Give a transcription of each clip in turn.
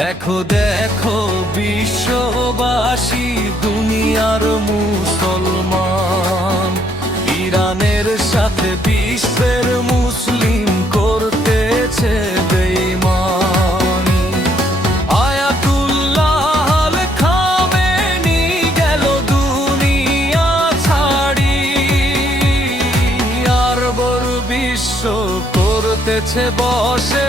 দেখো দেখো বিশ্ববাসী, দুনিয়ার মুসলমান ইরানের সাথে বিশ্বের মুসলিম করতেছে বেঈমানি। আয়াতুল্লাহ আল খামেনি গেল দুনিয়া ছাড়ি, আর বড় বিশ্ব করতেছে বসে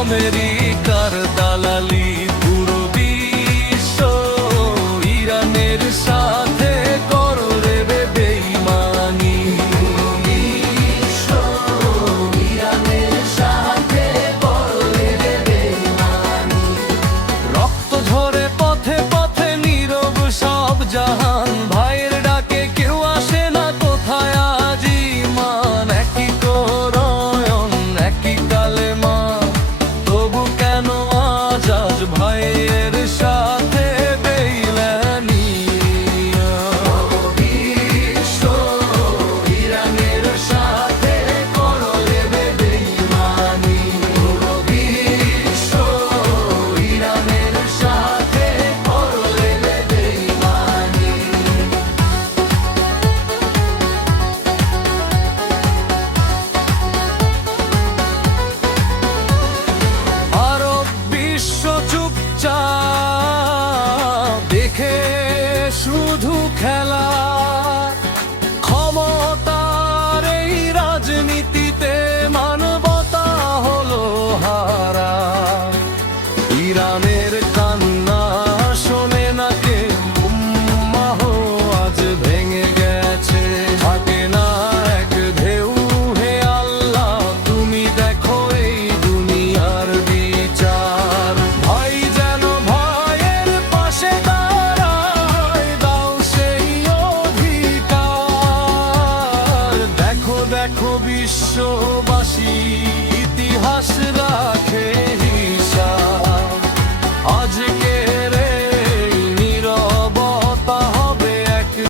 আমেরিকার দালালি। পুরো বিশ্ব ইরানের সাথে করলে বেঈমানি। বিশ্ব ইরানের সাথে করলে বেঈমানি। রক্ত ঝরে পথে পথে নীরব সব জাহান, ভাইয়ের ডাকে কেউ আসে না কোথায় আজ ঈমান। একই কোরআন একই কালেমা, তবু কেন আজ আজ ভাইয়ের সাথে বেঈমানি। বিশ্ব ইরানের সাথে করলে বেঈমানি। বিশ্ব ইরানের সাথে করলে বেঈমানি। আরব বিশ্ব চুপচাপ দেখে শুধু খেলা, ক্ষমতার এই রাজনীতিতে মানবতা হলো হারা। ইরানের কান্না শোনে না কে, উম্মাহ আজ ভেঙে গেছে। থাকে না এক ঢেউ, হে আল্লাহ তুমি দেখো এই দুনিয়ার বিচার। ভাই যেন ভাইয়ের পাশে দাঁড়ায়, দাও সেই অধিকার। দেখো দেখো বিশ্ববাসী, ইতিহাস রাখে হিসাব।